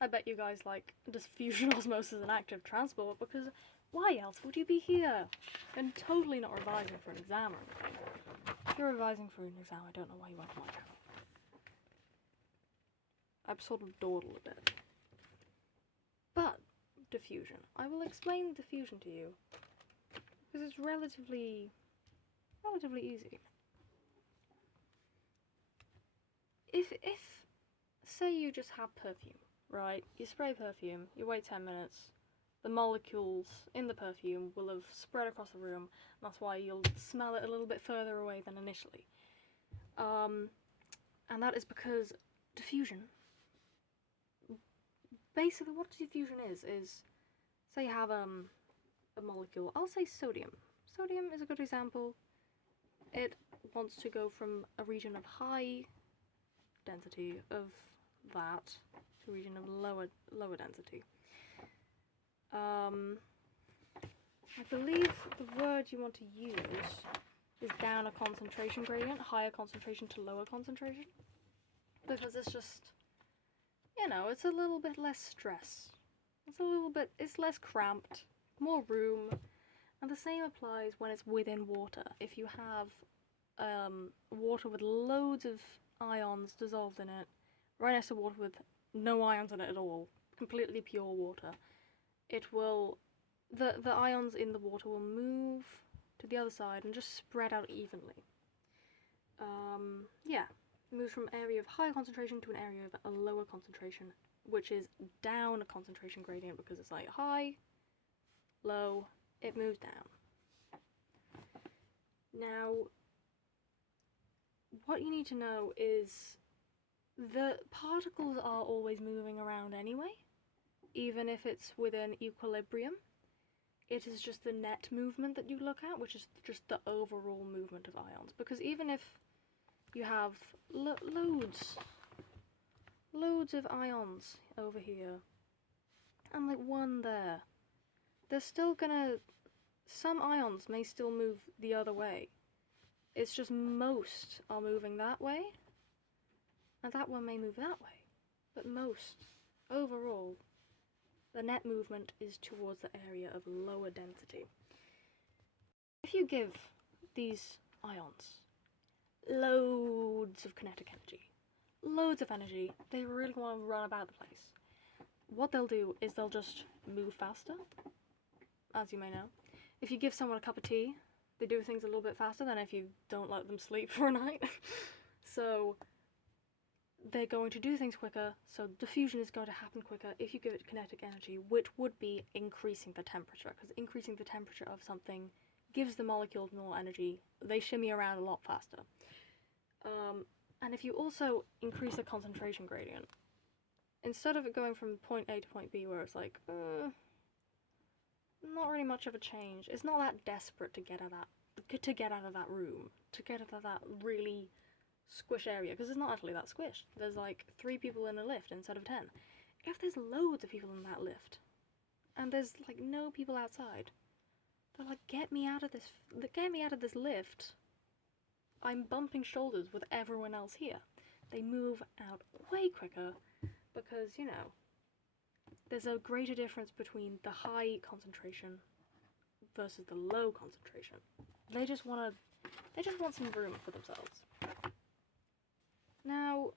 I bet you guys like diffusion, osmosis, and active transport, because why else would you be here? And totally not revising for an exam or anything. If you're revising for an exam, I don't know why you went to my channel. I've sort of dawdled a bit. But, diffusion. I will explain diffusion to you, because it's relatively easy. If say you just have perfume, right? You spray perfume, you wait 10 minutes, the molecules in the perfume will have spread across the room, and that's why you'll smell it a little bit further away than initially. And that is because diffusion, basically what diffusion is say you have a molecule, I'll say sodium. Sodium is a good example. It wants to go from a region of high density of that to a region of lower density. I believe the word you want to use is down a concentration gradient, higher concentration to lower concentration, because it's just, you know, it's a little bit less stress. It's less cramped, more room, and the same applies when it's within water. If you have water with loads of ions dissolved in it, right next to water with no ions in it at all, completely pure water, it will, the ions in the water will move to the other side and just spread out evenly. Yeah, it moves from an area of high concentration to an area of a lower concentration, which is down a concentration gradient, because it's like high, low, it moves down. Now, what you need to know is the particles are always moving around anyway, even if it's within equilibrium. It is just the net movement that you look at, which is just the overall movement of ions. Because even if you have loads of ions over here, and like one there, they're still gonna, some ions may still move the other way. It's just most are moving that way, and that one may move that way. But most, overall, the net movement is towards the area of lower density. If you give these ions loads of kinetic energy, loads of energy, they really want to run about the place. What they'll do is they'll just move faster, as you may know. If you give someone a cup of tea, they do things a little bit faster than if you don't let them sleep for a night. So they're going to do things quicker, so diffusion is going to happen quicker if you give it kinetic energy, which would be increasing the temperature, because increasing the temperature of something gives the molecules more energy. They shimmy around a lot faster. And if you also increase the concentration gradient, instead of it going from point A to point B, where it's like, not really much of a change, it's not that desperate to get out of that room, to get out of that really squish area, because it's not actually that squished. There's like 3 people in a lift instead of 10. If there's loads of people in that lift, and there's like no people outside, they're like, get me out of this lift. I'm bumping shoulders with everyone else here. They move out way quicker, because, you know, there's a greater difference between the high concentration versus the low concentration. They just want some room for themselves. Now,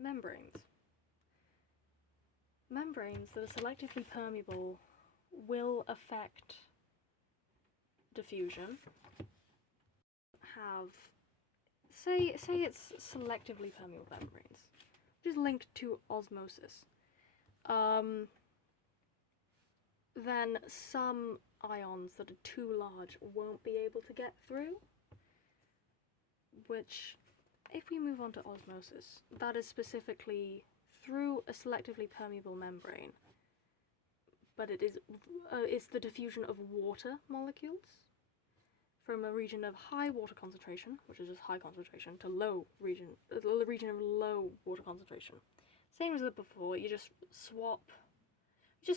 membranes. Membranes that are selectively permeable will affect diffusion. Say it's selectively permeable membranes, which is linked to osmosis. Then some ions that are too large won't be able to get through, which, if we move on to osmosis, that is specifically through a selectively permeable membrane, but it's the diffusion of water molecules from a region of high water concentration, which is just high concentration, to the region of low water concentration. Same as before, you just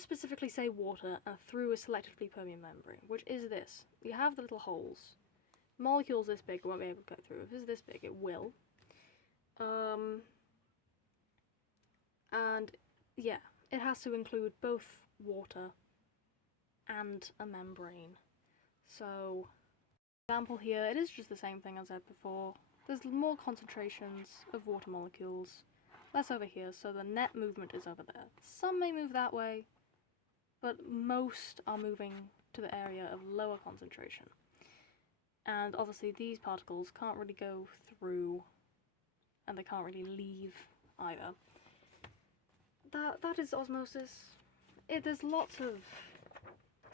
specifically say water through a selectively permeable membrane, which is this. You have the little holes. Molecules this big won't be able to go through. If it's this big, it will. And Yeah, it has to include both water and a membrane. So, example here, it is just the same thing as I said before. There's more concentrations of water molecules. That's over here, so the net movement is over there. Some may move that way, but most are moving to the area of lower concentration. And obviously these particles can't really go through, and they can't really leave either. That is osmosis. There's lots of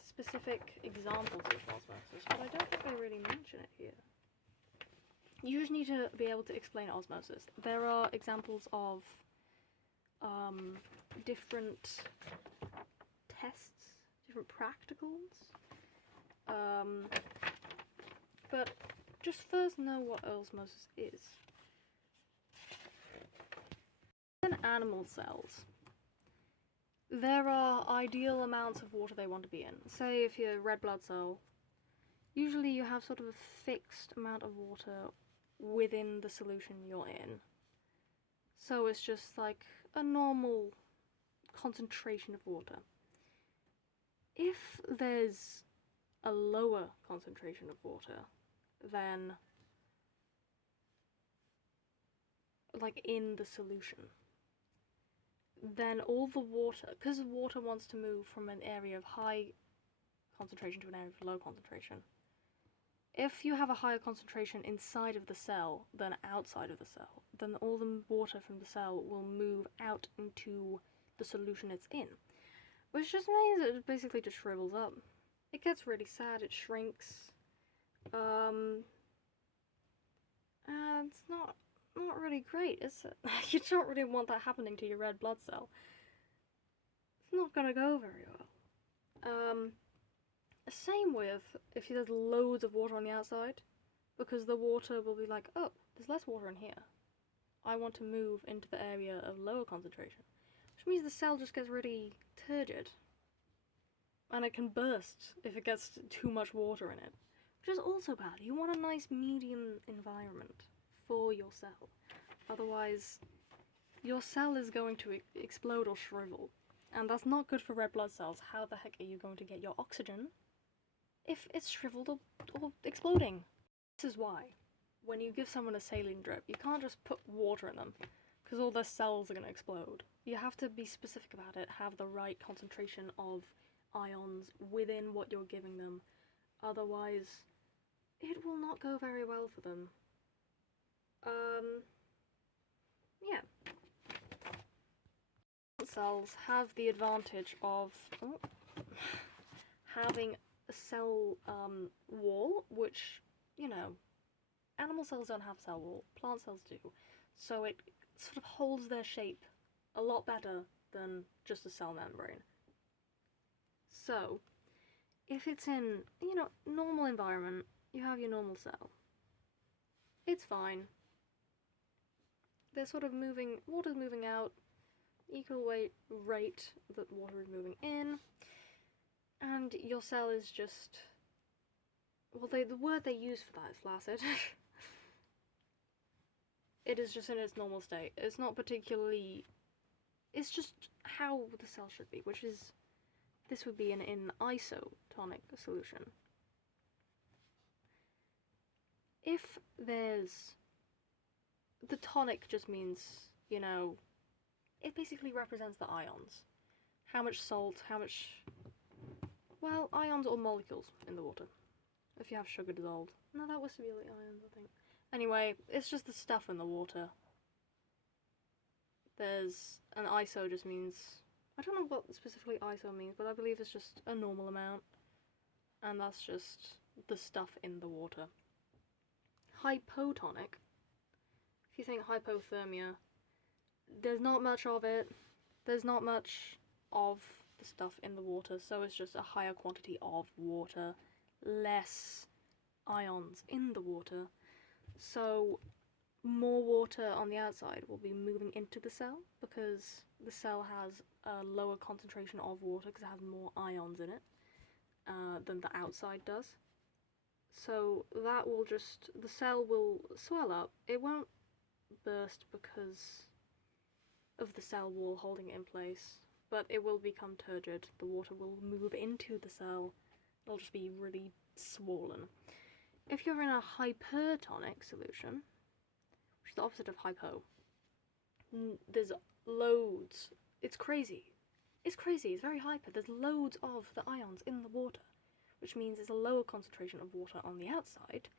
specific examples of osmosis, but I don't think they really mention it here. You just need to be able to explain osmosis. There are examples of different tests, different practicals, but just first know what osmosis is. In animal cells, there are ideal amounts of water they want to be in. Say if you're a red blood cell, usually you have sort of a fixed amount of water within the solution you're in. So it's just like a normal concentration of water. If there's a lower concentration of water than like in the solution, then all the water, because water wants to move from an area of high concentration to an area of low concentration. If you have a higher concentration inside of the cell than outside of the cell, then all the water from the cell will move out into the solution it's in, which just means it basically just shrivels up. It gets really sad, it shrinks, and it's not really great, is it? You don't really want that happening to your red blood cell. It's not gonna go very well. Same with if there's loads of water on the outside, because the water will be like, oh, there's less water in here. I want to move into the area of lower concentration, which means the cell just gets really turgid. And it can burst if it gets too much water in it, which is also bad. You want a nice medium environment for your cell. Otherwise, your cell is going to explode or shrivel. And that's not good for red blood cells. How the heck are you going to get your oxygen if it's shriveled or exploding? This is why, when you give someone a saline drip, you can't just put water in them, because all their cells are going to explode. You have to be specific about it, have the right concentration of ions within what you're giving them. Otherwise, it will not go very well for them. Yeah. Cells have the advantage of having a cell wall, which, you know, animal cells don't have a cell wall, plant cells do. So it sort of holds their shape a lot better than just a cell membrane. So, if it's in, you know, normal environment, you have your normal cell. It's fine. They're sort of moving, water's moving out, equal rate that water is moving in, and your cell is just, well, the word they use for that is flaccid. It is just in its normal state. It's not particularly, it's just how the cell should be, which is, this would be in isotonic solution. If there's, the tonic just means, you know, it basically represents the ions. How much salt, how much, well, ions or molecules in the water. If you have sugar dissolved. No, that was severely ions, I think. Anyway, it's just the stuff in the water. There's, an iso just means, I don't know what specifically iso means, but I believe it's just a normal amount. And that's just the stuff in the water. Hypotonic, if you think hypothermia, there's not much of it. There's not much of the stuff in the water, so it's just a higher quantity of water, less ions in the water. So more water on the outside will be moving into the cell, because the cell has a lower concentration of water because it has more ions in it than the outside does. So that will just, the cell will swell up. It won't burst because of the cell wall holding it in place, but it will become turgid. The water will move into the cell. It'll just be really swollen. If you're in a hypertonic solution, which is the opposite of hypo, there's loads. It's crazy. It's crazy. It's very hyper. There's loads of the ions in the water, which means there's a lower concentration of water on the outside,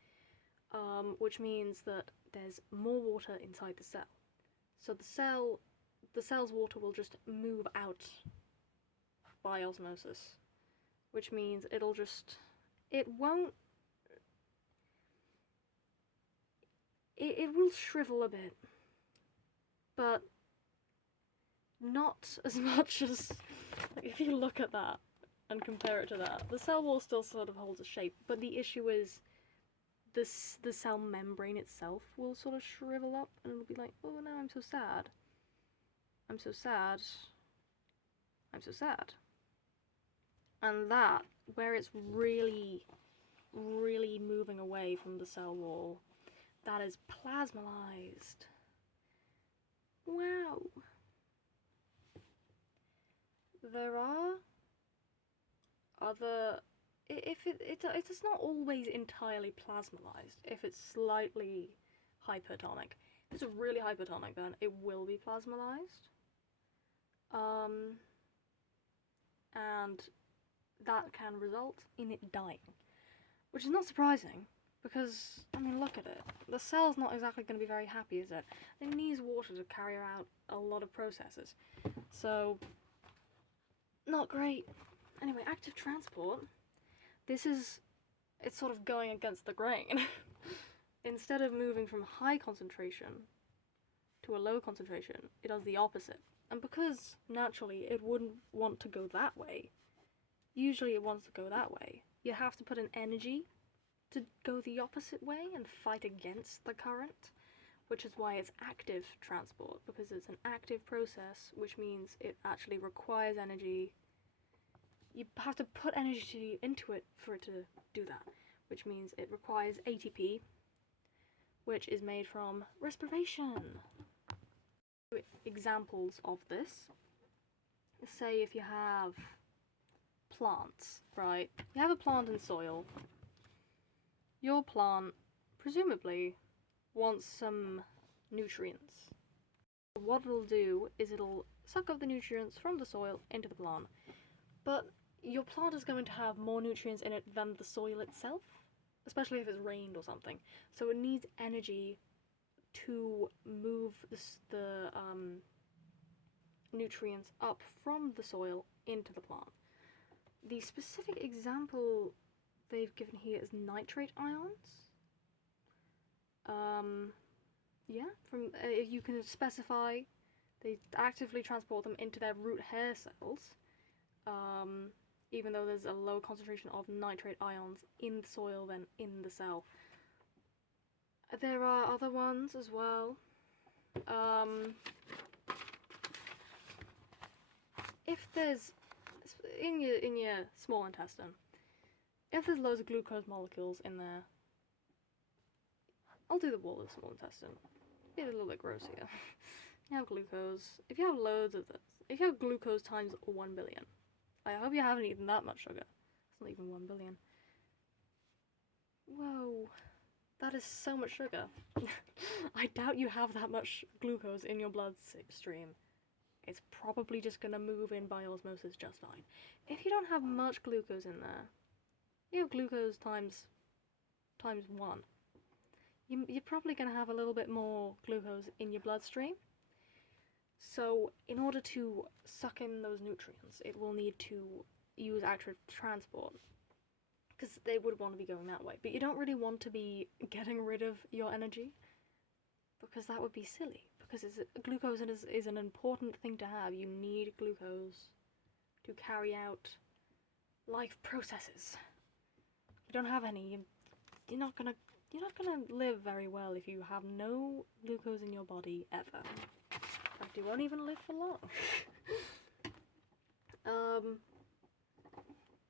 which means that there's more water inside the cell. So the cell's water will just move out by osmosis, which means it will shrivel a bit, but not as much as, like, if you look at that and compare it to that, the cell wall still sort of holds a shape, but the issue is the cell membrane itself will sort of shrivel up, and it'll be like, oh no, I'm so sad. I'm so sad. I'm so sad. And that, where it's really, really moving away from the cell wall, that is plasmalized. Wow. There are other... It's not always entirely plasmalized. If it's slightly hypertonic. If it's really hypertonic, then it will be plasmalized. And that can result in it dying. Which is not surprising, because, I mean, look at it. The cell's not exactly going to be very happy, is it? It needs water to carry out a lot of processes. So, not great. Anyway, active transport. It's sort of going against the grain. Instead of moving from high concentration to a low concentration, it does the opposite. And because, naturally, it wouldn't want to go that way, usually it wants to go that way, you have to put in energy to go the opposite way and fight against the current, which is why it's active transport, because it's an active process, which means it actually requires energy. You have to put energy into it for it to do that, which means it requires ATP, which is made from respiration. Examples of this, say if you have plants, right? You have a plant in soil. Your plant, presumably, wants some nutrients. What it'll do is it'll suck up the nutrients from the soil into the plant. But your plant is going to have more nutrients in it than the soil itself, especially if it's rained or something. So it needs energy to move the nutrients up from the soil into the plant. The specific example they've given here is nitrate ions. You can specify, they actively transport them into their root hair cells, even though there's a lower concentration of nitrate ions in the soil than in the cell. There are other ones as well. If there's, in your small intestine, if there's loads of glucose molecules in there, I'll do the wall of the small intestine. It's a little bit gross here. You have glucose. If you have loads of this, if you have glucose times 1 billion, I hope you haven't eaten that much sugar. It's not even 1 billion. Whoa. That is so much sugar. I doubt you have that much glucose in your bloodstream. It's probably just gonna move in by osmosis just fine. If you don't have much glucose in there, you have glucose times 1. You're probably gonna have a little bit more glucose in your bloodstream. So in order to suck in those nutrients, it will need to use active transport, because they would want to be going that way. But you don't really want to be getting rid of your energy, because that would be silly. Because glucose is an important thing to have. You need glucose to carry out life processes. If you don't have any, you're not gonna live very well if you have no glucose in your body ever. In fact, you won't even live for long.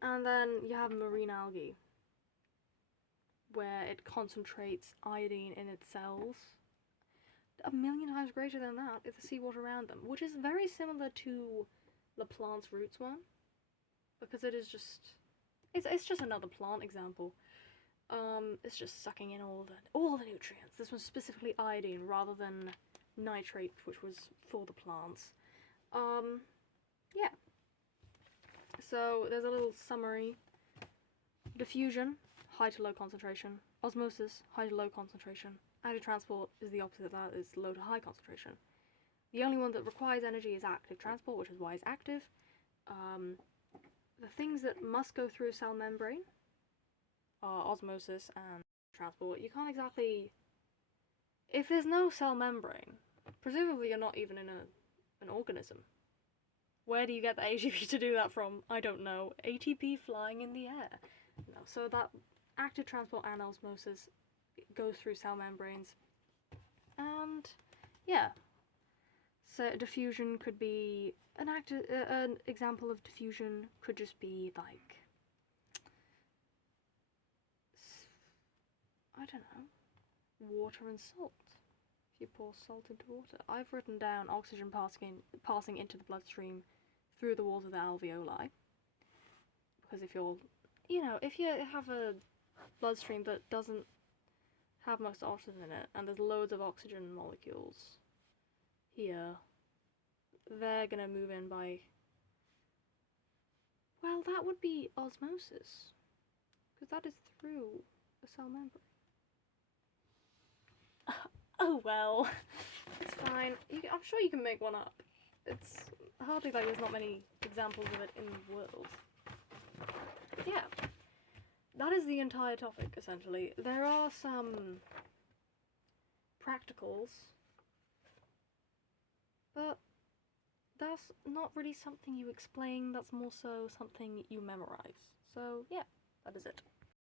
And then you have marine algae, where it concentrates iodine in its cells. a million times greater than that is the seawater around them, which is very similar to the plant's roots one, because it is just, it's just another plant example. It's just sucking in all the nutrients. This one's specifically iodine rather than nitrate, which was for the plants. Yeah. So there's a little summary. Diffusion, high to low concentration. Osmosis, high to low concentration. Active transport is the opposite of that, it's low to high concentration. The only one that requires energy is active transport, which is why it's active. The things that must go through a cell membrane are osmosis and transport. You can't exactly... If there's no cell membrane, presumably you're not even in an organism. Where do you get the ATP to do that from? I don't know. ATP flying in the air. No, so that active transport and osmosis goes through cell membranes. And yeah. So diffusion could be an example of diffusion could just be like, I don't know, water and salt. If you pour salt into water. I've written down oxygen passing into the bloodstream through the walls of the alveoli. Because if you're, if you have a bloodstream that doesn't have most oxygen in it, and there's loads of oxygen molecules here, they're gonna move in by, well, that would be osmosis, because that is through a cell membrane. Oh well, it's fine. I'm sure you can make one up. It's hardly like there's not many examples of it in the world. But yeah, that is the entire topic, essentially. There are some practicals, but that's not really something you explain, that's more so something you memorize. So yeah, that is it.